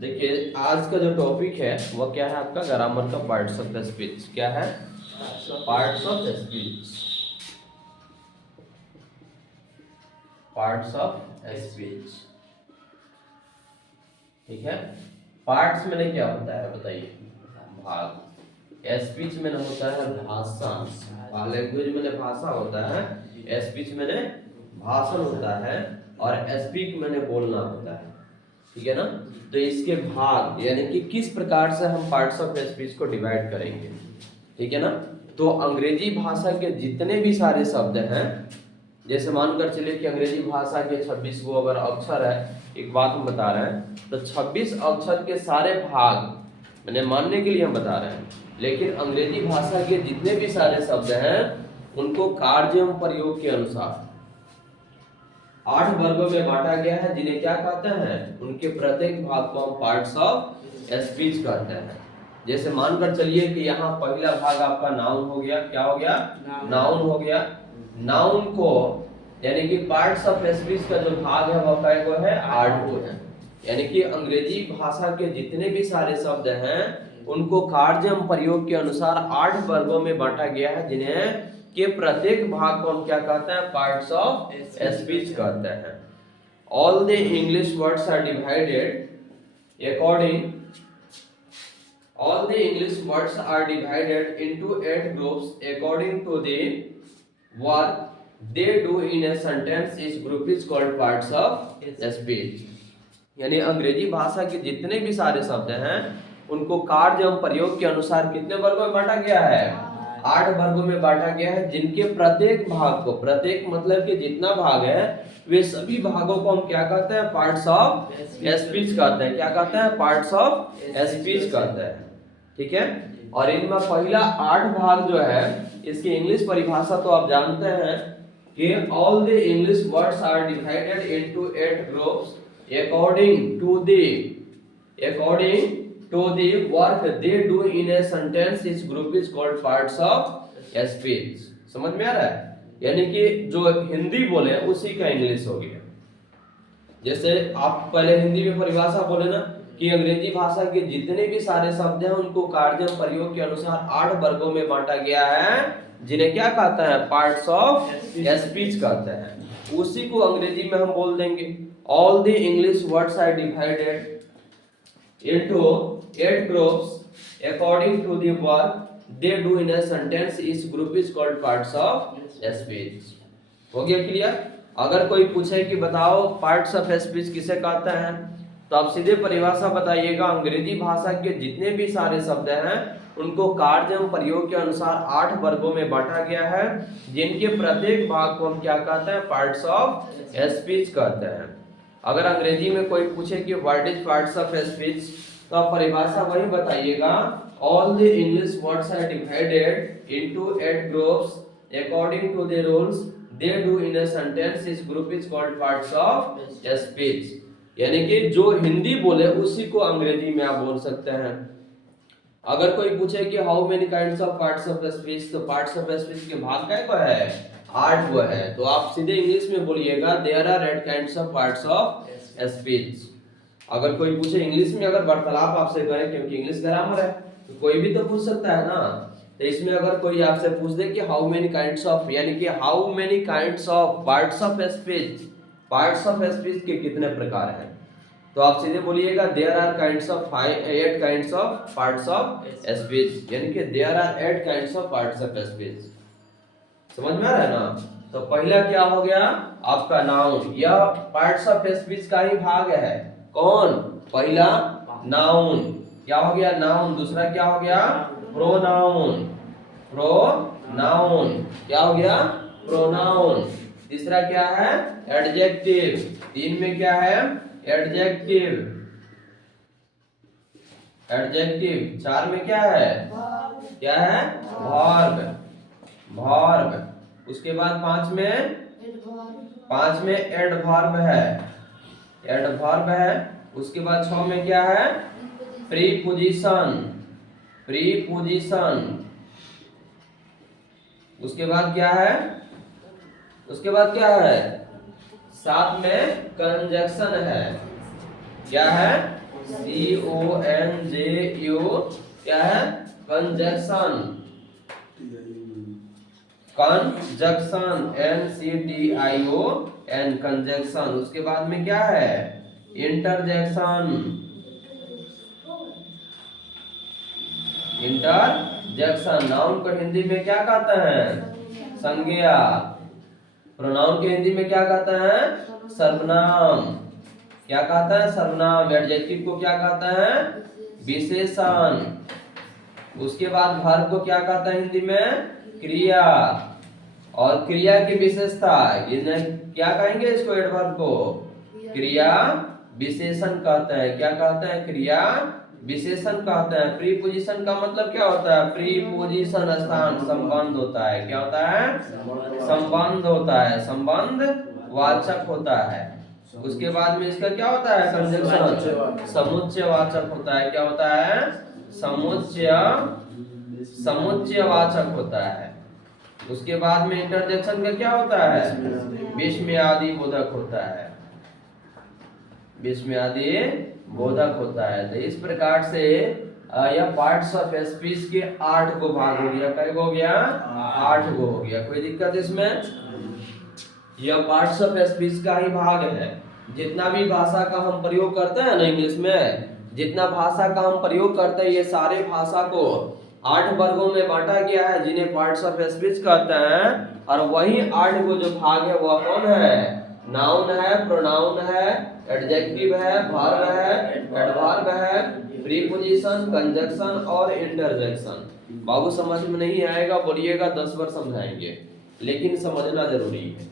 देखिए आज का जो टॉपिक है वो क्या है आपका ग्रामर का पार्ट्स ऑफ द स्पीच। क्या है? Parts of speech. Parts of speech. ठीक है। पार्ट्स में क्या होता है बताइए? भाग। स्पीच में होता है भाषण। लैंग्वेज में भाषा होता है, स्पीच में भाषण होता है, और स्पीक में बोलना होता है। ठीक है ना। तो इसके भाग यानी कि किस प्रकार से हम पार्ट्स ऑफ स्पीच को डिवाइड करेंगे। ठीक है ना। तो अंग्रेजी भाषा के जितने भी सारे शब्द हैं, जैसे मानकर चलिए कि अंग्रेजी भाषा के 26 गो अगर अक्षर है, एक बात हम बता रहे हैं, तो 26 अक्षर के सारे भाग मैंने मानने के लिए हम बता रहे हैं, लेकिन अंग्रेजी भाषा के जितने भी सारे शब्द हैं उनको कार्य एवं प्रयोग के अनुसार 8 वर्गों में बांटा गया है, जिन्हें क्या कहते हैं? उनके प्रत्येक भाग को हम पार्ट्स ऑफ स्पीच कहते हैं। जैसे मानकर चलिए कि यहाँ पहला भाग आपका नाउन हो गया। क्या हो गया? नाउन हो गया। नाउन को यानी कि पार्ट्स ऑफ स्पीच का जो भाग है वह कै गो है? 8 गो है। यानी कि अंग्रेजी भाषा के जितने भी सारे शब्द हैं उनको कार्य एवं प्रयोग के अनुसार 8 वर्गों में बांटा गया है, जिन्हें के प्रत्येक भाग को हम क्या कहते हैं? पार्ट्स ऑफ स्पीच कहते हैं। All the English words are divided according all the English words are divided into 8 groups according to the work they do in a sentence. Each group is called parts of speech. यानी अंग्रेजी भाषा के जितने भी सारे शब्द हैं उनको कार्य एवं प्रयोग के अनुसार कितने वर्गों में बांटा गया है? 8 वर्गों में बांटा गया है, जिनके प्रत्येक भाग को, प्रत्येक मतलब कि जितना भाग है वे सभी भागों को हम क्या कहते हैं? पार्ट्स ऑफ स्पीच कहते हैं। क्या कहते हैं? पार्ट्स ऑफ स्पीच कहते हैं। ठीक है। और इनमें पहला 8 भाग जो है इसकी इंग्लिश परिभाषा तो आप जानते हैं कि all the English words are divided into 8 groups according to the work they do in a sentence. Each group is called parts of speech. समझ में आ रहा है? यानी कि जो हिंदी बोले उसी का इंग्लिश हो गया। जैसे आप पहले हिंदी में परिभाषा बोले ना कि अंग्रेजी भाषा के जितने भी सारे शब्द हैं उनको कार्य प्रयोग के अनुसार 8 वर्गों में बांटा गया है, जिन्हें क्या कहते हैं? पार्ट्स ऑफ स्पीच कहते हैं। उसी को अंग्रेजी में हम बोल देंगे all the English words are divided into 8 groups according to the work they do in a sentence. Each group is called parts of speech. हो गया क्लियर? अगर कोई पूछे कि बताओ पार्ट्स ऑफ स्पीच किसे कहते हैं, तो आप सीधे परिभाषा बताइएगा। अंग्रेजी भाषा के जितने भी सारे शब्द हैं उनको कार्य एवं प्रयोग के अनुसार 8 वर्गों में बांटा गया है, जिनके प्रत्येक भाग को हम क्या कहते हैं? पार्ट्स ऑफ स्पीच कहते हैं। अगर अंग्रेजी में कोई पूछे कि what is parts of speech, तो आप परिभाषा वही बताइएगा। All the English words are divided into 8 groups according to the rules they do in a sentence. इस group is called parts of speech. यानी कि जो हिंदी बोले उसी को अंग्रेजी में आप बोल सकते हैं। अगर कोई पूछे कि how many kinds of parts of speech, तो पार्ट्स ऑफ स्पीच के भाग क्या को है? 8 वो है। तो आप सीधे इंग्लिश में बोलिएगा there are 8 kinds of parts of speech. अगर कोई पूछे इंग्लिश में, अगर वार्तालाप आपसे करे, क्योंकि इंग्लिश ग्रामर है तो कोई भी तो पूछ सकता है ना। तो इसमें अगर कोई आपसे पूछ दे कि हाउ मेनी काइंड्स ऑफ, यानी कि how many kinds of parts of speech, parts of speech के कितने प्रकार हैं, तो आप सीधे बोलिएगा there are kinds of 8 kinds of parts of speech, यानी कि there are 8 kinds of parts of speech. समझ में आ रहा है ना? तो पहला क्या हो गया आपका? नाउन। यह पार्ट्स ऑफ स्पीच का ही भाग है। कौन? पहला नाउन। क्या हो गया? नाउन। दूसरा क्या हो गया? प्रोनाउन। प्रोनाउन क्या हो गया? प्रोनाउन। तीसरा क्या है? एडजेक्टिव। 3 में क्या है? एडजेक्टिव। एडजेक्टिव। 4 में क्या है? क्या है? वर्ब। वर्ब। उसके बाद 5 में एडवर्ब है। एडवर्ब है। उसके बाद 6 में क्या है? प्रीपोजिशन। प्रीपोजिशन। उसके बाद क्या है? उसके बाद क्या है? 7 में कंजक्शन है। क्या है? CONJU क्या है? कंजक्शन। Conjunction NCTION conjunction. उसके बाद में क्या है? इंटरजेक्शन। इंटरजेक्शन। नाउन को हिंदी में क्या कहते हैं? संज्ञा। प्रोनाउन के हिंदी में क्या कहते हैं? सर्वनाम। क्या कहता है? सर्वनाम। एडजेक्टिव को क्या कहता है? विशेषण। उसके बाद वर्ब को क्या कहता है हिंदी में? क्रिया। और क्रिया की विशेषता क्या कहेंगे इसको? एडवर्ब को क्रिया विशेषण कहते हैं। क्या कहते हैं? क्रिया विशेषण कहते हैं। प्रीपोजिशन का मतलब क्या होता है? प्रीपोजिशन स्थान संबंध होता है। क्या होता है? संबंध होता है, संबंध वाचक होता है। उसके बाद में इसका क्या होता है? कंजक्शन समुच्चयवाचक होता है। क्या होता है? समुच्चयवाचक होता है। उसके बाद में इंटरजेक्शन का क्या होता है? विस्मयादि बोधक होता है। विस्मयादि बोधक होता है। तो इस प्रकार से यह पार्ट्स ऑफ स्पीच के 8 गो भाग हो गया। कै गो हो गया? 8 गो हो गया। कोई दिक्कत इसमें? यह पार्ट्स ऑफ स्पीच का ही भाग है। जितना भी भाषा का हम प्रयोग करते हैं ना इंग्लिश में, जितना भाषा का हम प्रयोग करते हैं, ये सारे भाषा को 8 वर्गों में बांटा गया है, जिन्हें पार्ट्स ऑफ स्पीच कहते हैं। और वही 8 गो जो भाग है वह कौन है? नाउन है, प्रोनाउन है, एडजेक्टिव है, वर्ब है, एडवर्ब है, प्रीपोजिशन, कंजक्शन और इंटरजेक्शन। बाबू समझ में नहीं आएगा बोलिएगा, 10 बार समझाएंगे, लेकिन समझना जरूरी है।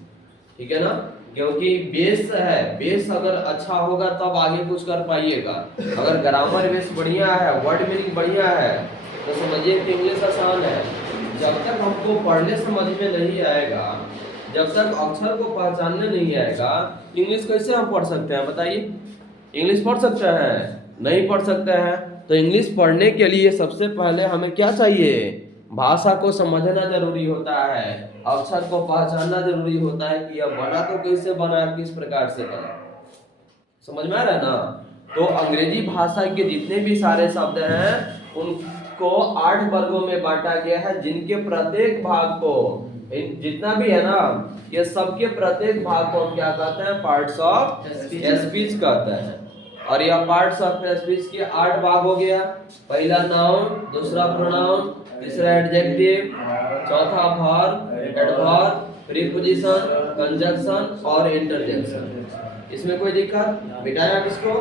ठीक है ना? क्योंकि बेस है, बेस अगर अच्छा होगा तब आगे कुछ कर पाइएगा। अगर ग्रामर बेस बढ़िया है, वर्ड मीनिंग बढ़िया है, तो समझिए कि इंग्लिश आसान है। जब तक हमको पढ़ने समझ में नहीं आएगा, जब तक अक्षर को पहचानने नहीं आएगा, इंग्लिश कैसे हम पढ़ सकते हैं? बताइए, इंग्लिश पढ़ सकते हैं? नहीं पढ़ सकते हैं। तो इंग्लिश पढ़ने के लिए सबसे पहले हमें क्या चाहिए? भाषा को समझना जरूरी होता है, अक्षर को पहचानना जरूरी होता है कि यह बना तो कैसे बना, किस प्रकार से बना। समझ में आ रहा है ना? तो अंग्रेजी भाषा के जितने भी सारे शब्द हैं उनको 8 वर्गों में बांटा गया है, जिनके प्रत्येक भाग को, जितना भी है ना, ये सबके प्रत्येक भाग को हम क्या कहते हैं? पार्ट्स ऑफ स्पीच कहते हैं। और यह पार्ट्स ऑफ स्पीच के 8 भाग हो गया। पहला नाउन, दूसरा प्रोनाउन, तीसरा एडजेक्टिव, चौथा वर्ब, एडवर्ब, प्रीपोजिशन, कंजक्शन और इंटरजेक्शन। इसमें कोई दिक्कत? मिटाया आप इसको।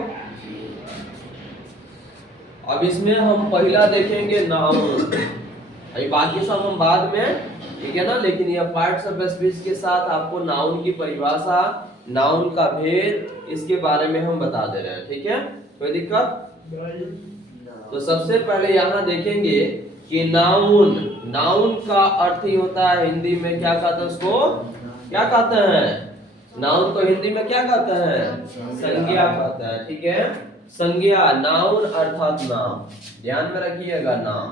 अब इसमें हम पहला देखेंगे नाउन, अभी बाकी सब हम बाद में, ठीक है ना? लेकिन यह पार्ट्स ऑफ स्पीच के साथ आपको नाउन की परिभाषा, नाउन का भेद, इसके बारे में हम बता दे रहे हैं। ठीक है? कोई दिक्कत? तो सबसे पहले यहाँ देखेंगे कि नाउन, नाउन का अर्थ ही होता है हिंदी में क्या कहते हैं? उसको क्या कहते हैं? नाउन को हिंदी में क्या कहते हैं? संज्ञा कहते हैं। ठीक है? संज्ञा, नाउन अर्थात नाम, ध्यान में रखिएगा, नाम।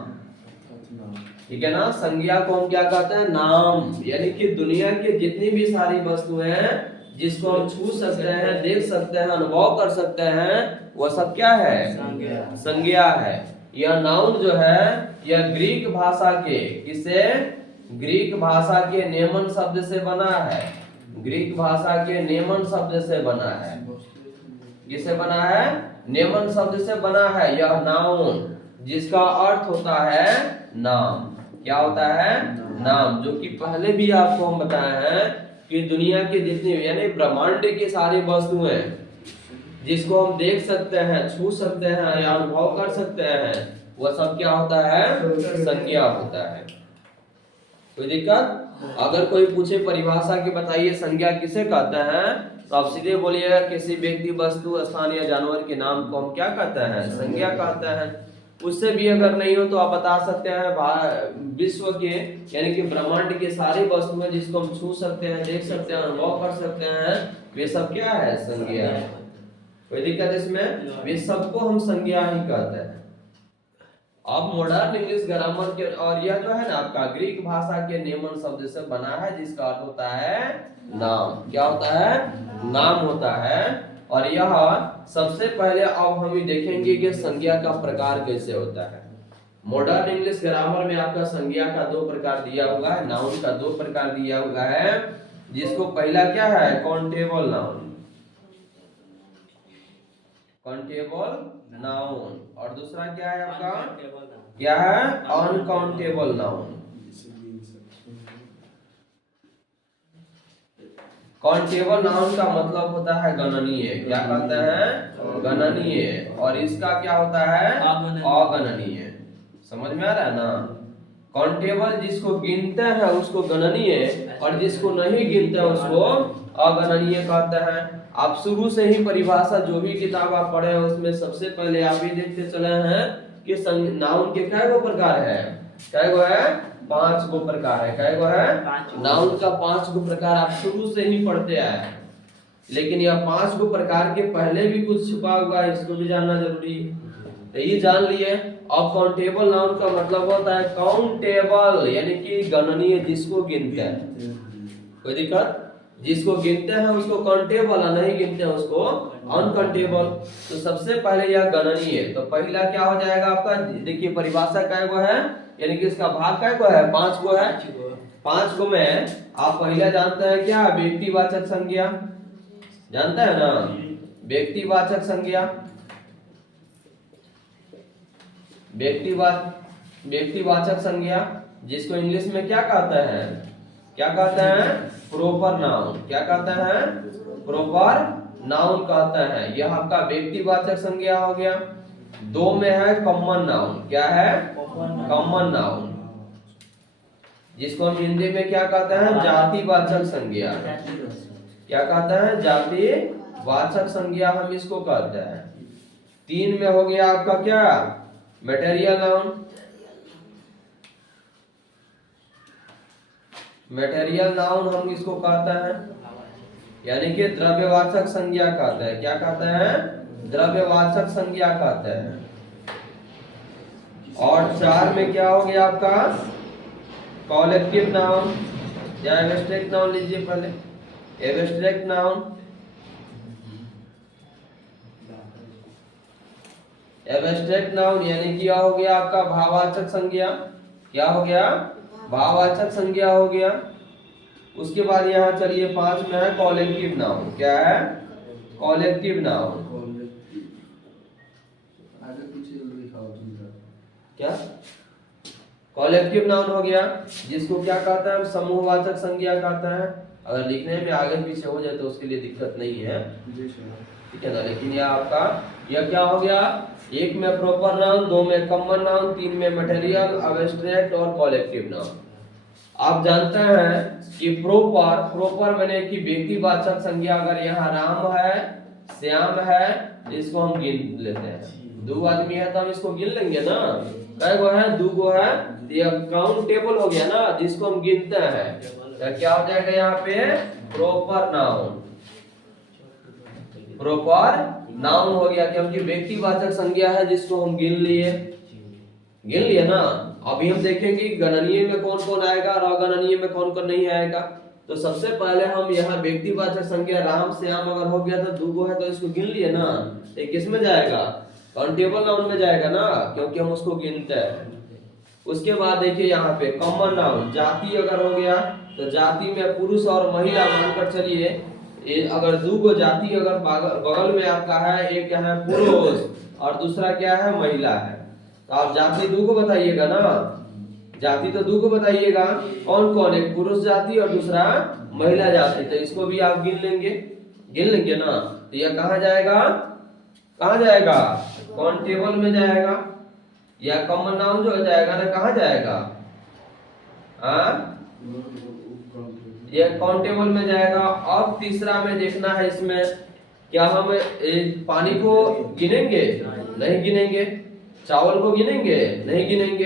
ठीक है ना? संज्ञा को हम क्या कहते हैं? नाम। यानी कि दुनिया की जितनी भी सारी वस्तुएं हैं जिसको हम छू सकते हैं, देख सकते हैं, अनुभव कर सकते हैं, वह सब क्या है? संज्ञा है। यह नाउन जो है, यह ग्रीक भाषा के, किसे? ग्रीक भाषा के नेमन शब्द से बना है। ग्रीक भाषा के नेमन शब्द से बना है। किससे बना है? नेमन शब्द से बना है यह नाउन, जिसका अर्थ होता है नाम। क्या होता है? नाम। जो कि पहले भी आपको हम बताए हैं कि दुनिया की जितनी, यानी ब्रह्मांड की सारी वस्तुएं जिसको हम देख सकते हैं, छू सकते हैं या अनुभव कर सकते हैं, वह सब क्या होता है? संज्ञा होता है। कोई दिक्कत? अगर कोई पूछे परिभाषा की बताइए संज्ञा किसे कहते हैं, तो आप सीधे बोलिएगा किसी व्यक्ति, वस्तु, स्थान या जानवर के नाम को हम क्या कहते हैं? संज्ञा कहते हैं। उससे भी अगर नहीं हो तो आप बता सकते हैं विश्व के, यानी कि ब्रह्मांड के सारी वस्तुएं जिसको हम छू सकते हैं, देख सकते हैं, अनुभव कर सकते हैं, वे सब क्या है? संज्ञा है। कोई दिक्कत इसमें? वे सबको हम संज्ञा ही कहते हैं। अब मॉडर्न इंग्लिश ग्रामर के, और यह जो है ना आपका ग्रीक भाषा के नेमन शब्द से बना है, जिसका अर्थ होता है नाम। क्या होता है? नाम होता है। और यह सबसे पहले अब हम ये देखेंगे कि संज्ञा का प्रकार कैसे होता है। मॉडर्न इंग्लिश ग्रामर में आपका संज्ञा का दो प्रकार दिया हुआ है, नाउन का दो प्रकार दिया हुआ है, जिसको पहला क्या है काउंटेबल नाउन, काउंटेबल नाउन, और दूसरा क्या है आपका क्या है अनकाउंटेबल नाउन। काउंटेबल नाउन का मतलब होता है गणनीय, क्या कहते हैं गणनीय, और इसका क्या होता है अगणनीय। समझ में आ रहा है ना। काउंटेबल जिसको गिनते हैं उसको गणनीय, और जिसको नहीं गिनते हैं उसको अगणनीय कहते हैं। आप शुरू से ही परिभाषा जो भी किताब आप पढ़े हैं उसमें सबसे पहले आप ये देखते चले हैं कि नाउन के कै गो प्रकार है, कै गो है 5 गो प्रकार है, कै गो है नाउन का 5 गो प्रकार आप शुरू से ही पढ़ते आए। लेकिन यह 5 गो प्रकार के पहले भी कुछ छुपा हुआ है, इसको भी जानना जरूरी है। तो ये जान लिए। अब काउंटेबल नाउन का मतलब होता है काउंटेबल यानी कि गणनीय, जिसको गिनते हैं। कोई दिक्कत, जिसको गिनते हैं उसको काउंटेबल, नहीं गिनते हैं उसको अनकाउंटेबल। तो सबसे पहले यह गणनीय, तो पहला क्या हो जाएगा आपका, देखिए परिभाषा कै गो है, यानी कि इसका भाग कै गो है 5 गो है। 5 गो में आप पहला जानते हैं क्या व्यक्तिवाचक संज्ञा, जानते हैं ना व्यक्तिवाचक संज्ञा, व्यक्तिवाचक संज्ञा जिसको इंग्लिश में क्या कहते हैं, क्या कहते हैं प्रॉपर नाउन, क्या कहते हैं प्रॉपर नाउन कहते हैं। यह आपका व्यक्तिवाचक संज्ञा हो गया। 2 में है कॉमन नाउन, क्या है कॉमन नाउन, जिसको हम हिंदी में क्या कहते हैं जातिवाचक संज्ञा, क्या कहते हैं जातिवाचक संज्ञा हम इसको कहते हैं। 3 में हो गया आपका क्या मटेरियल नाउन, मटेरियल नाउन हम इसको कहते हैं, यानी कि द्रव्यवाचक संज्ञा कहते हैं, क्या कहते हैं द्रव्यवाचक संज्ञा कहते हैं। और 4 में क्या हो गया आपका कॉलेक्टिव नाउन या एब्स्ट्रैक्ट नाउन, लीजिए पहले एब्स्ट्रैक्ट नाउन। एब्स्ट्रैक्ट नाउन यानी कि क्या हो गया आपका भाववाचक संज्ञा, क्या हो गया भाववाचक संज्ञा हो गया। उसके बाद यहाँ चलिए 5 में है कॉलेक्टिव नाउन, क्या है कॉलेक्टिव नाउन, क्या कॉलेक्टिव नाउन हो गया, जिसको क्या कहता है समूहवाचक संज्ञा कहता है। अगर लिखने में आगे पीछे हो जाए तो उसके लिए दिक्कत नहीं है, ठीक है ना। लेकिन यह आपका यह क्या हो गया, 1 में प्रॉपर नाउन, 2 में कॉमन नाउन, 3 में मटेरियल, एब्स्ट्रैक्ट और कॉलेक्टिव नाउन। आप जानते हैं कि प्रॉपर माने कि व्यक्तिवाचक संज्ञा अगर यहाँ राम है श्याम है इसको हम गिन लेते हैं। 2 आदमी है तो हम इसको गिन लेंगे ना, कै गो है 2 गो है, ये काउंटेबल हो गया ना जिसको हम गिनते हैं। तो क्या हो जाएगा यहाँ पे प्रॉपर नाउन, प्रॉपर नाउन हो गया क्योंकि व्यक्तिवाचक संज्ञा है जिसको हम गिन लिए ना। अभी हम देखेंगे गणनीय में कौन कौन आएगा और अगणनीय में कौन कौन नहीं आएगा। तो सबसे पहले हम यहाँ व्यक्तिवाचक संज्ञा राम श्याम अगर हो गया तो 2 गो है तो इसको गिन लिए ना, तो किस में जाएगा काउंटेबल नाउन में जाएगा ना, क्योंकि हम उसको गिनते हैं। उसके बाद देखिए यहाँ पे कॉमन नाउन, जाति अगर हो गया तो जाति में पुरुष और महिला मानकर चलिए, अगर 2 गो जाति अगर बगल में आपका है, एक है पुरुष और दूसरा क्या है महिला है, तो आप जाति 2 को बताइएगा ना, जाति तो 2 को बताइएगा, कौन कौन, एक पुरुष जाति और दूसरा महिला जाति, तो इसको भी आप गिन लेंगे ना। तो यह कहाँ जाएगा काउंटेबल में जाएगा, या कॉमन नाउन जो जाएगा ना कहाँ जाएगा ये काउंटेबल में जाएगा। अब तीसरा में देखना है, इसमें क्या हम पानी को गिनेंगे, नहीं गिनेंगे, चावल को गिनेंगे, नहीं गिनेंगे,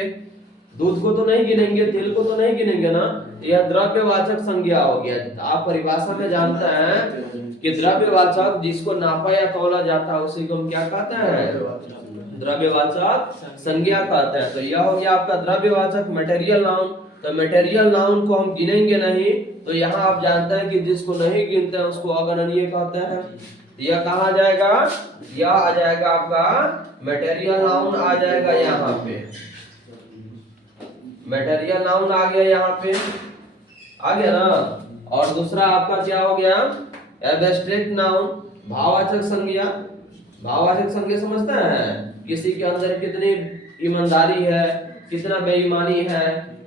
दूध को तो नहीं गिनेंगे, तेल को तो नहीं गिनेंगे ना। यह द्रव्यवाचक संज्ञा हो गया। आप परिभाषा में जानते हैं कि द्रव्यवाचक जिसको नापा या तौला जाता है उसी को हम क्या कहते हैं द्रव्यवाचक संज्ञा कहते हैं। तो यह हो गया आपका द्रव्यवाचक मटेरियल नाउन। तो मटेरियल नाउन को हम गिनेंगे नहीं, तो यहाँ आप जानते हैं कि जिसको नहीं गिनते हैं उसको अगणनीय कहते हैं। यह कहाँ आ जाएगा, यह आ जाएगा आपका मटेरियल नाउन आ जाएगा यहाँ पे, मटेरियल नाउन आ गया यहाँ पे, आ गया ना। और दूसरा आपका क्या हो गया, एब्स्ट्रैक्ट नाउन, भाववाचक संज्ञा। भाववाचक संज्ञा समझते हैं, किसी के अंदर कितनी ईमानदारी है, कितना बेईमानी है,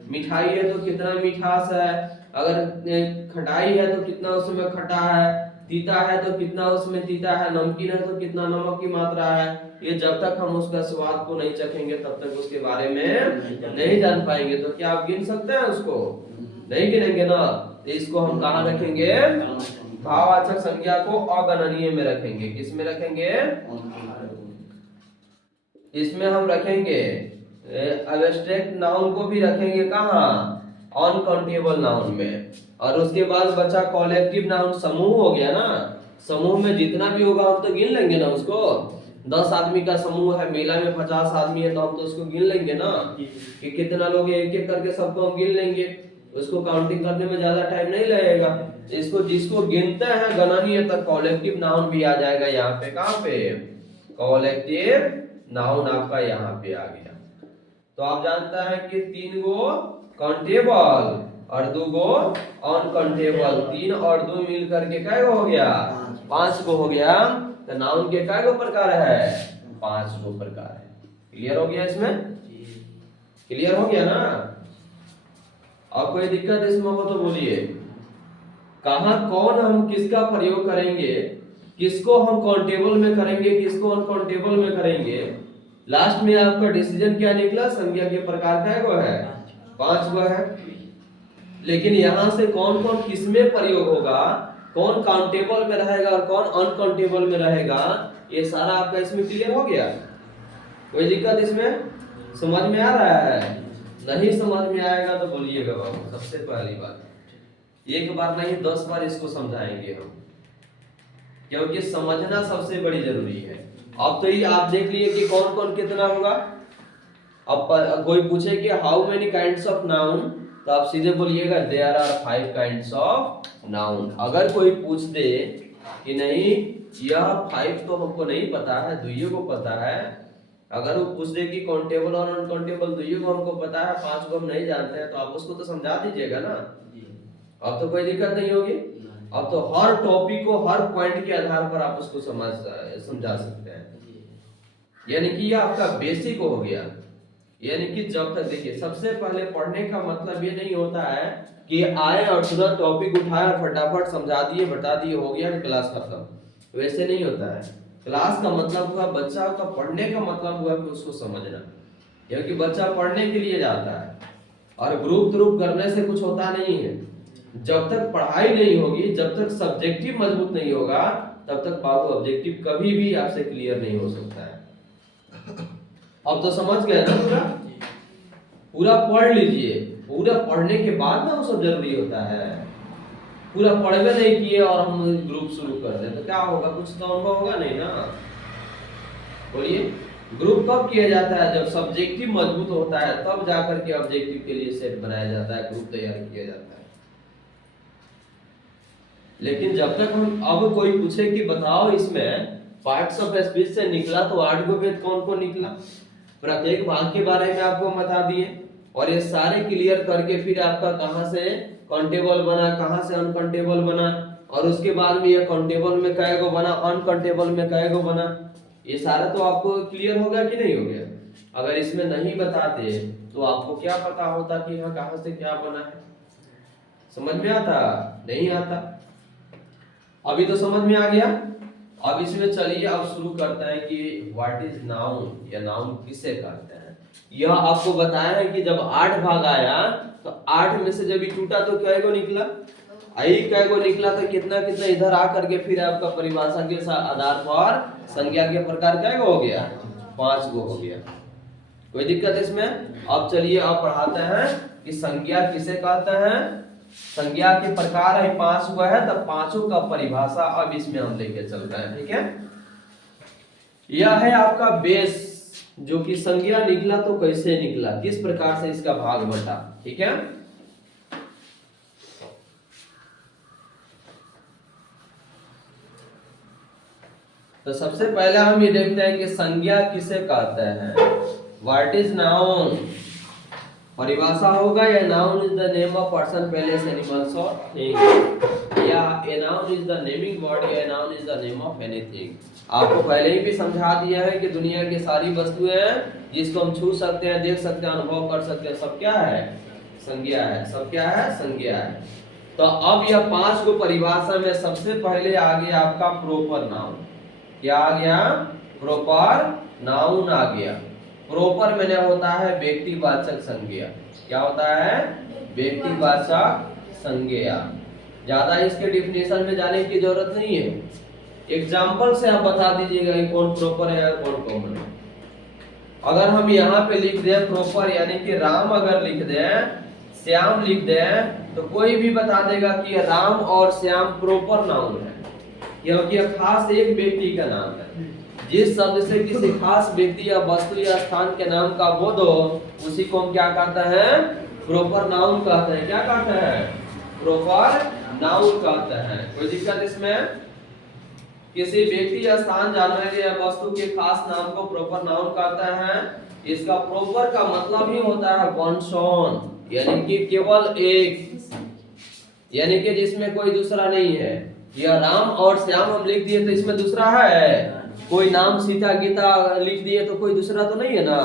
मिठाई है तो कितना मिठास है, अगर खटाई है तो कितना उसमें खटा है, तीता है तो कितना उसमें तीता है, नमकीन है तो कितना नमक की मात्रा है। ये जब तक हम उसका स्वाद को नहीं चखेंगे तब तक उसके बारे में नहीं जान पाएंगे। तो क्या आप गिन सकते हैं उसको, नहीं गिनेंगे ना। तो इसको हम कहाँ रखेंगे, भाववाचक संज्ञा को अगणनीय में रखेंगे। किस में रखेंगे, इसमें हम रखेंगे एब्स्ट्रैक्ट नाउन को भी रखेंगे कहाँ, अनकाउंटेबल नाउन में। और उसके बाद बचा कॉलेक्टिव नाउन, समूह हो गया ना। समूह में जितना भी होगा हम तो गिन लेंगे ना उसको। 10 आदमी का समूह है, मेला में 50 आदमी है तो हम तो उसको गिन लेंगे ना कि कितना लोग, एक एक करके सबको हम गिन लेंगे। उसको काउंटिंग करने में ज्यादा टाइम नहीं लगेगा। इसको जिसको गिनते हैं गणनीय तक कॉलेक्टिव नाउन भी आ जाएगा यहाँ पे। कहाँ पे, कॉलेक्टिव नाउन आपका यहाँ पे आ गया। तो आप जानता है कि 3 गो काउंटेबल और 2 गो अनकाउंटेबल, 3 और 2 मिल करके कै गो हो गया, 5 गो हो गया। तो नाउन के कै गो प्रकार है, 5 गो प्रकार है। क्लियर हो गया, इसमें क्लियर हो गया ना। और कोई दिक्कत इसमें हो तो बोलिए। कहां कौन हम किसका प्रयोग करेंगे, किसको हम काउंटेबल में करेंगे, किसको अनकाउंटेबल में करेंगे। लास्ट में आपका डिसीजन क्या निकला, संज्ञा के प्रकार कै गो है, 5 गो है। लेकिन यहां से कौन कौन किसमें प्रयोग होगा, कौन काउंटेबल में रहेगा और कौन अनकाउंटेबल में रहेगा, ये सारा आपका इसमें क्लियर हो गया। कोई दिक्कत इसमें, समझ में आ रहा है। नहीं समझ में आएगा तो बोलिएगा बाबू। सबसे पहली बात, एक बार नहीं 10 बार इसको समझाएंगे हम, क्योंकि समझना सबसे बड़ी जरूरी है। अब तो ये आप देख लिए कि कौन कौन कितना होगा। अब कोई पूछे कि how many kinds of noun, तो आप सीधे बोलिएगा there are 5 kinds of noun. अगर कोई पूछ दे कि नहीं यह 5 तो हमको नहीं पता है, 2 को पता है, अगर वो पूछ दे कि काउंटेबल और अनकाउंटेबल 2 को हमको पता है, 5 को हम नहीं जानते हैं, तो आप उसको तो समझा दीजिएगा ना। अब तो कोई दिक्कत नहीं होगी। अब तो हर टॉपिक को हर पॉइंट के आधार पर आप उसको समझा सकते हैं। यानी कि यह आपका बेसिक हो गया। यानी कि जब तक देखिए, सबसे पहले पढ़ने का मतलब ये नहीं होता है कि आए और तुरंत टॉपिक उठाए और फटाफट समझा दिए, बता दिए, हो गया क्लास खत्म। वैसे नहीं होता है। क्लास का मतलब हुआ बच्चा का पढ़ने का मतलब हुआ कि उसको समझना। क्योंकि बच्चा पढ़ने के लिए जाता है और ग्रुप ग्रुप करने से कुछ होता नहीं है। जब तक पढ़ाई नहीं होगी, जब तक सब्जेक्टिव मजबूत नहीं होगा, तब तक बाबू ऑब्जेक्टिव कभी भी आपसे क्लियर नहीं हो सकता है। अब तो समझ गए ना, पूरा पूरा पढ़ लीजिए। पूरा पढ़ने के बाद ना वो सब जरूरी होता है। पूरा पढ़वे नहीं किए और हम ग्रुप शुरू कर दें तो क्या होगा, कुछ तो अनुभव होगा नहीं ना। बोलिए, ग्रुप कब किया जाता है, जब सब्जेक्टिव मजबूत होता है, तब जाकर के ऑब्जेक्टिव के लिए सेट बनाया जाता है, ग्रुप तैयार किया जाता है। लेकिन जब तक हम, अब कोई पूछे कि बताओ इसमें पार्ट्स ऑफ स्पीच से निकला तो 8 गो वेद कौन कौन निकला, प्रत्येक भाग के बारे में आपको बता दिए। और ये सारे क्लियर करके फिर आपका कहां से काउंटेबल बना, कहां से अनकाउंटेबल बना, और उसके बाद में ये काउंटेबल में कै गो बना, अनकाउंटेबल में कै गो बना, ये सारा तो आपको क्लियर हो गया कि नहीं हो गया। अगर इसमें नहीं बताते तो आपको क्या पता होता कि यहाँ कहां से क्या बना है। समझ में आता, नहीं आता। अभी तो समझ में आ गया। अब इसमें चलिए अब शुरू करते हैं कि व्हाट इज नाउन, या नाउन किसे कहते हैं। यह आपको बताया है कि जब 8 भाग आया तो 8 में से जब ये टूटा तो क्या गो निकला, आई क्या गो निकला, तो कितना कितना इधर आ करके फिर आपका परिभाषा के आधार पर संज्ञा के प्रकार क्या गो हो गया, 5 गो हो गया। कोई दिक्कत इसमें। अब चलिए अब पढ़ाते हैं कि संज्ञा किसे कहते हैं। संज्ञा के प्रकार है 5 गो है, तब 5 का परिभाषा अब इसमें हम लेके चल रहे हैं। ठीक है, यह है आपका बेस, जो कि संज्ञा निकला तो कैसे निकला, किस प्रकार से इसका भाग बटा। ठीक है, तो सबसे पहले हम ये देखते हैं कि संज्ञा किसे कहते हैं। व्हाट इज नाउन, परिभाषा होगा या noun is the name of person, place, animals और थिंग, या a noun is the naming word, या noun is the name of anything. आपको पहले ही भी समझा दिया है कि दुनिया की सारी वस्तुएं जिसको हम छू सकते हैं, देख सकते हैं, अनुभव कर सकते हैं, सब क्या है, संज्ञा है। सब क्या है, संज्ञा है। तो अब यह 5 को परिभाषा में सबसे पहले आ गया आपका प्रोपर नाउन। क्या आ गया, प्रोपर नाउन आ गया। प्रोपर मैंने होता है व्यक्तिवाचक संज्ञा। क्या होता है, व्यक्तिवाचक संज्ञा। ज्यादा इसके डिफिनेशन में जाने की जरूरत नहीं है, एग्जाम्पल से आप बता दीजिएगा कि कौन प्रोपर है और कौन कॉमन है। अगर हम यहाँ पे लिख दें प्रोपर, यानी कि राम अगर लिख दें, श्याम लिख दें, तो कोई भी बता देगा कि राम और श्याम प्रोपर नाउन है, क्योंकि खास एक व्यक्ति का नाम है। जिस शब्द से किसी खास व्यक्ति या वस्तु या स्थान के नाम का बोध हो, उसी को हम क्या कहते हैं, प्रोपर नाउन कहते हैं। क्या कहते हैं, प्रोपर नाउन कहते हैं। कोई दिक्कत इसमें? किसी व्यक्ति या स्थान, जानवर या वस्तु के खास नाम को प्रोपर नाउन कहते हैं। इसका प्रोपर का मतलब ही होता है कॉन्सोन, यानी कि केवल एक, यानी कि जिसमें कोई दूसरा नहीं है। यह राम और श्याम हम लिख दिए तो इसमें दूसरा है? कोई नाम सीता गीता लिख दिए तो कोई दूसरा तो नहीं है ना।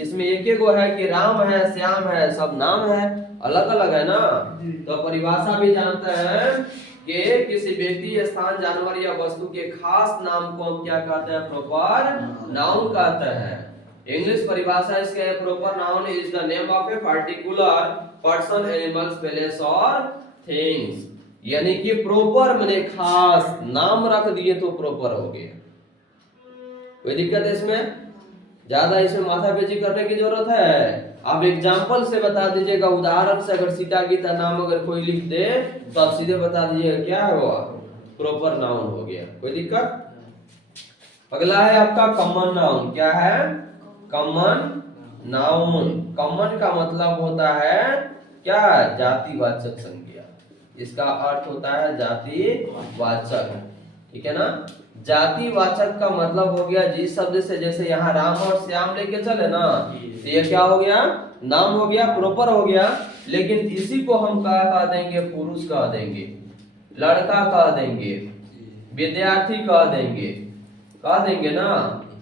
इसमें एक ही गो है कि राम है, श्याम है, सब नाम है, अलग अलग है ना। तो परिभाषा भी जानते हैं कि किसी व्यक्ति, स्थान, जानवर या वस्तु के खास नाम को हम क्या कहते हैं, प्रोपर नाउन कहते हैं। इंग्लिश परिभाषा इसके है, proper noun is the name of a particular person, animals, place और थिंग्स। यानी कि प्रोपर माने खास, नाम रख दिए तो प्रोपर हो गया। कोई दिक्कत है इसमें? ज्यादा इसमें माथापेची करने की जरूरत है? आप एग्जाम्पल से बता दीजिएगा, उदाहरण से। अगर सीता गीता नाम अगर कोई लिख दे तो आप सीधे बता दीजिएगा क्या है वो, प्रोपर नाउन हो गया। कोई दिक्कत? अगला है आपका कॉमन नाउन। क्या है, कॉमन नाउन। कॉमन का मतलब होता है क्या, जातिवाचक संज्ञा। इसका अर्थ होता है जातिवाचक, ठीक है ना। जातिवाचक का मतलब हो गया जिस शब्द से, जैसे यहाँ राम और श्याम लेके चले ना, तो ये क्या हो गया, नाम हो गया, प्रोपर हो गया। लेकिन इसी को हम क्या कह देंगे, पुरुष कह देंगे, लड़का कह देंगे, विद्यार्थी कह देंगे ना।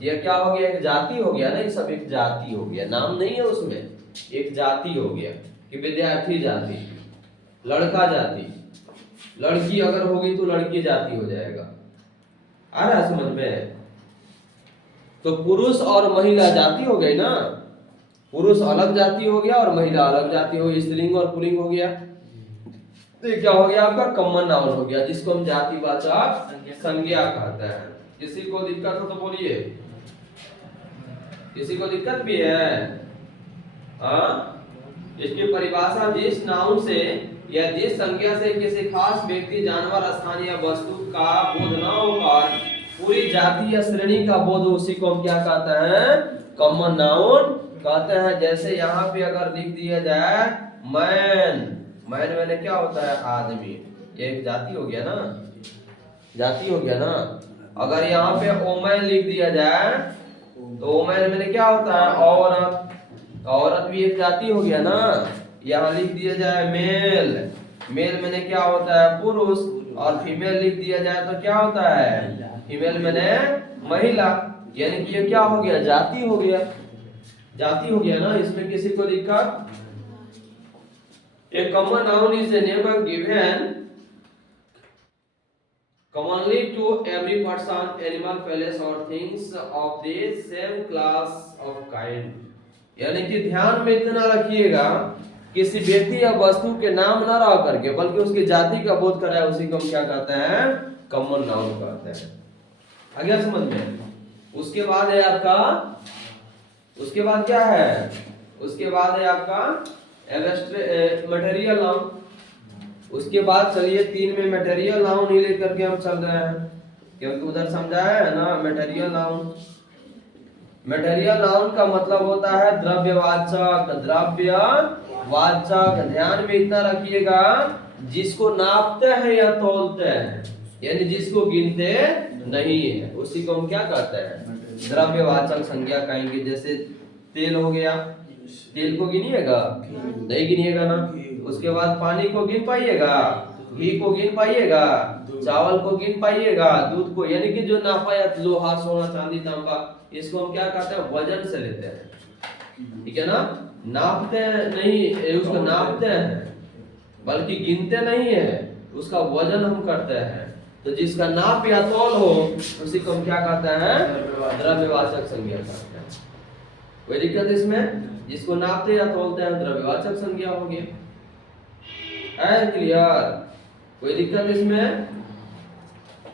ये क्या हो गया, एक जाति हो गया ना। ये सब एक जाति हो गया, नाम नहीं है उसमें, एक जाति हो गया कि विद्यार्थी जाति, लड़का जाति, लड़की अगर होगी तो लड़की जाति हो जाएगा। आ रहा समझ में? तो पुरुष और महिला जाति हो गई ना। पुरुष अलग जाति हो गया और महिला अलग जाति हो गई, स्त्रीलिंग और पुल्लिंग हो गया। तो ये क्या हो गया आपका, कॉमन नाउन हो गया, जिसको हम जातिवाचक संज्ञा कहते हैं। किसी को दिक्कत हो तो बोलिए। किसी को दिक्कत भी है? इसकी परिभाषा जिस नाउन से या जिस संज्ञा से किसी खास व्यक्ति, जानवर, स्थान या वस्तु का बोध न होकर पूरी जाति या श्रेणी का बोध, उसी को हम क्या कहते हैं, कॉमन नाउन कहते हैं। जैसे यहाँ पे अगर लिख दिया जाए मैन, मैन मैंने क्या होता है, आदमी, ये एक जाति हो गया ना, जाति हो गया ना। अगर यहाँ पे ओमैन लिख दिया जाए तो ओमैन मैंने क्या होता है, औरत, औरत भी एक जाति हो गया ना। यहाँ लिख दिया जाए मेल, मेल मैंने क्या होता है, पुरुष, और फीमेल लिख दिया जाए तो क्या होता है, फीमेल मैंने महिला। यानी कि ये क्या हो गया, जाति हो गया, जाति हो गया ना। इसमें किसी को दिक्कत? A common noun is a name given commonly to every person, animal, place or things of the same class of kind। यानी कि ध्यान में इतना रखिएगा, किसी व्यक्ति या वस्तु के नाम न रह करके बल्कि उसकी जाति का बोध कराए, उसी को हम क्या कहते हैं, कॉमन नाउन कहते हैं। आ गया समझ में? उसके बाद है आपका, उसके बाद क्या है, उसके बाद है आपका मटेरियल नाउन। उसके बाद चलिए 3 में मटेरियल नाउन ही लेकर के हम चल रहे हैं, क्योंकि उधर समझाया है ना मटेरियल नाउन। मटेरियल नाउन का मतलब होता है द्रव्यवाचक, द्रव्यवाचक। ध्यान में इतना रखिएगा, जिसको नापते हैं या तौलते हैं, यानी जिसको गिनते नहीं है उसी को हम क्या कहते हैं, द्रव्यवाचक संज्ञा कहेंगे। जैसे तेल हो गया, तेल को गिनिएगा, नहीं गिनिएगा ना। उसके बाद पानी को गिन पाइएगा, घी को गिन पाइएगा, चावल को गिन पाइएगा, दूध को, यानी कि जो नापा या लोहा सोना चांदी तांबा, इसको हम क्या कहते हैं, वजन से लेते हैं। ठीक है ना, नापते नहीं, उसको नापते हैं बल्कि गिनते नहीं है, उसका वजन हम करते हैं। तो जिसका नाप या तौल हो उसी को हम क्या कहते हैं, द्रव्यवाचक संज्ञा कहते हैं। कोई दिक्कत इसमें? जिसको नापते या तौलते हैं द्रव्यवाचक संज्ञा हो गया। है क्लियर? कोई दिक्कत इसमें?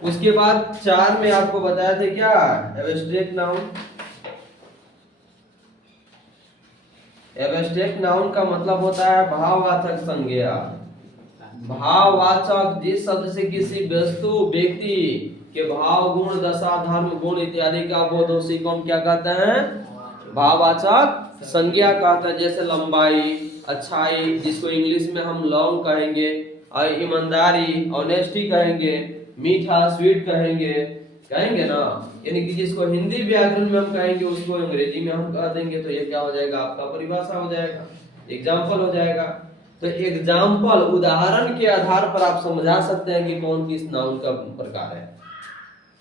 उसके बाद 4 में आपको बताया थे क्या, एब्स्ट्रैक्ट नाउन। एब्स्ट्रैक्ट नाउन का मतलब होता है भाववाचक संज्ञा। भाववाचक, जिस शब्द से किसी वस्तु व्यक्ति के भाव गुण दशा धर्म गुण इत्यादि का बोध हो, उसी को हम क्या कहते हैं, भाववाचक संज्ञा कहते हैं। जैसे लंबाई, अच्छाई, जिसको इंग्लिश में हम लॉन्ग कहेंगे, और ईमानदारी, ऑनेस्टी कहेंगे, मीठा स्वीट कहेंगे ना। यानी कि जिसको हिंदी व्याकरण में हम कहेंगे उसको अंग्रेजी में हम कह देंगे, तो ये क्या हो जाएगा, आपका परिभाषा हो जाएगा, एग्जाम्पल हो जाएगा। तो एग्जाम्पल, उदाहरण के आधार पर आप समझा सकते हैं कि कौन किस नाउन का प्रकार है।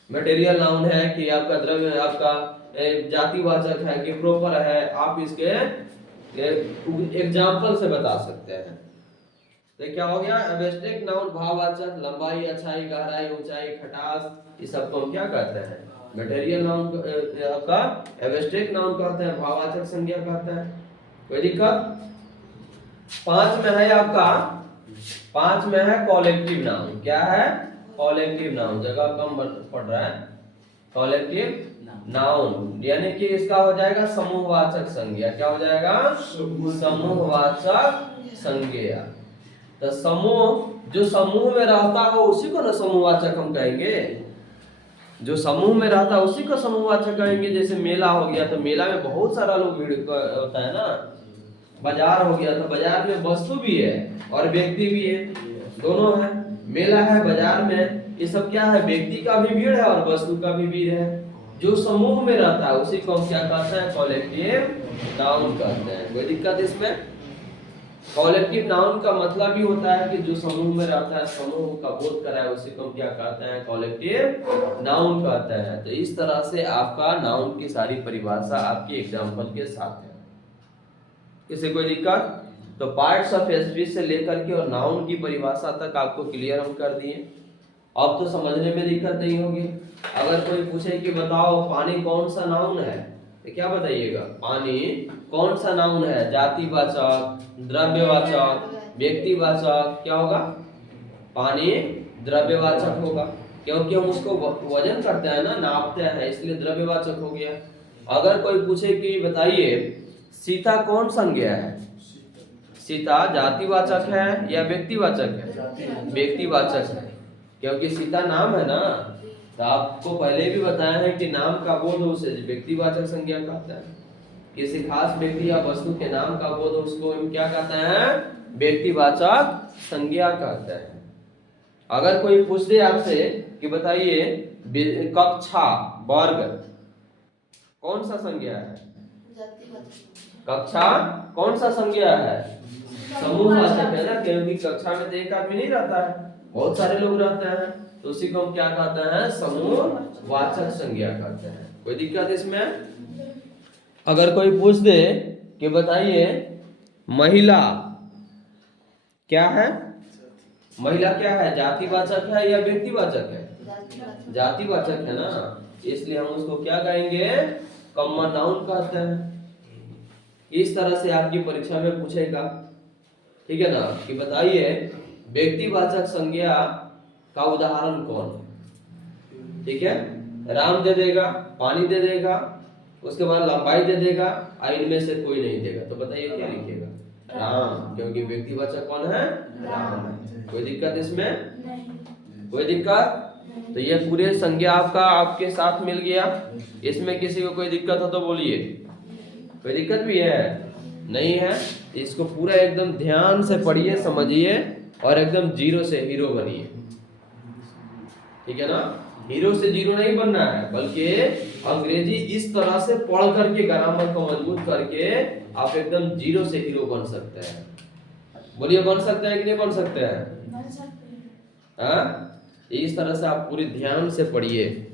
मटेरियल नाउन है कि आपका द्रव्य, आपका जातिवाचक है कि प्रॉपर है, आप इसके एग्जाम्पल से बता सकते हैं। तो क्या हो गया, एब्स्ट्रैक्ट नाउन भाववाचक, लंबाई, अच्छाई, गहराई, ऊंचाई, खटास, ये सब को हम क्या कहते हैं, मटेरियल नाउन आपका एब्स्ट्रैक्ट नाउन कहते हैं, भाववाचक संज्ञा कहते हैं। कोई दिक्कत? 5 में है आपका, 5 में है कॉलेक्टिव नाउन। क्या है, कॉलेक्टिव नाउन, जगह कम पड़ रहा है। कॉलेक्टिव नाउन यानी कि इसका हो जाएगा समूहवाचक संज्ञा। क्या हो जाएगा, समूहवाचक संज्ञा। तो समूह, जो समूह में रहता हो उसी को ना समूहवाचक हम कहेंगे। जो समूह में रहता है उसी को समूहवाचक कहेंगे। जैसे मेला हो गया, तो मेला में बहुत सारा लोग भीड़ होता है ना। बाजार हो गया, तो बाजार में वस्तु भी है और व्यक्ति भी है, दोनों है। मेला है, बाजार में, ये सब क्या है, व्यक्ति का भी भीड़ है और वस्तु का भी भीड़ है। जो समूह में रहता है उसी को हम क्या कहते हैं, कॉलेक्टिव नाउन कहते हैं। कोई दिक्कत इसमें? कॉलेक्टिव नाउन का मतलब ही होता है कि जो समूह में रहता है, समूह का बोध कराए, उसी को हम क्या कहते हैं, कॉलेक्टिव नाउन कहते हैं। तो इस तरह से आपका नाउन की सारी परिभाषा आपकी एग्जाम्पल के साथ है। इसे कोई दिक्कत? तो पार्ट्स ऑफ स्पीच से लेकर के और नाउन की परिभाषा तक आपको क्लियर हम कर दिए। अब तो समझने में दिक्कत नहीं होगी। अगर कोई पूछे कि बताओ पानी कौन सा नाउन है, तो क्या बताइएगा, पानी कौन सा नाउन है, जातिवाचक, द्रव्यवाचक, व्यक्तिवाचक, क्या होगा, पानी द्रव्यवाचक होगा, क्योंकि हम उसको वजन करते हैं ना, नापते हैं, इसलिए द्रव्यवाचक हो गया। अगर कोई पूछे कि बताइए सीता कौन संज्ञा है, सीता जातिवाचक है या व्यक्तिवाचक है, व्यक्तिवाचक है, क्योंकि सीता नाम है ना। तो आपको पहले भी बताया है कि नाम का बोध उसे व्यक्तिवाचक संज्ञा कहता है। किसी खास व्यक्ति या वस्तु के नाम का बोध उसको हम क्या कहते हैं, व्यक्तिवाचक संज्ञा कहते हैं। अगर कोई पूछ दे आपसे कि बताइए कक्षा, वर्ग कौन सा संज्ञा है, कक्षा कौन सा संज्ञा है, समूहवाचक है ना, क्योंकि कक्षा में तो एक आदमी नहीं रहता है, बहुत सारे लोग रहते हैं, तो उसी को हम क्या कहते हैं, समूहवाचक संज्ञा कहते हैं। कोई दिक्कत इसमें? अगर कोई पूछ दे कि बताइए महिला क्या है, महिला क्या है, जातिवाचक है या व्यक्तिवाचक है, जातिवाचक है ना, इसलिए हम उसको क्या कहेंगे, कॉमन नाउन कहते हैं। इस तरह से आपकी परीक्षा में पूछेगा, ठीक है ना, कि बताइए व्यक्तिवाचक संज्ञा का उदाहरण कौन है। ठीक है, राम दे देगा, पानी दे देगा, उसके बाद लंबाई दे देगा, इनमें से कोई नहीं देगा, तो बताइए क्या लिखिएगा, राम, क्योंकि व्यक्तिवाचक कौन है, राम है। कोई दिक्कत इसमें? कोई दिक्कत? तो ये पूरे संज्ञा आपके साथ मिल गया। इसमें किसी को कोई दिक्कत हो तो बोलिए। कोई दिक्कत भी है? नहीं है? इसको पूरा एकदम ध्यान से पढ़िए, समझिए और एकदम जीरो से हीरो बनिए। ठीक है ना। हीरो से जीरो नहीं बनना है, बल्कि अंग्रेजी इस तरह से पढ़ करके ग्रामर को मजबूत करके आप एकदम जीरो से हीरो बन सकते हैं। बोलिए बन सकते हैं कि नहीं बन सकते हैं? बन सकते हैं। हाँ, इस तरह से आप पूरी ध्यान से पढ़िए।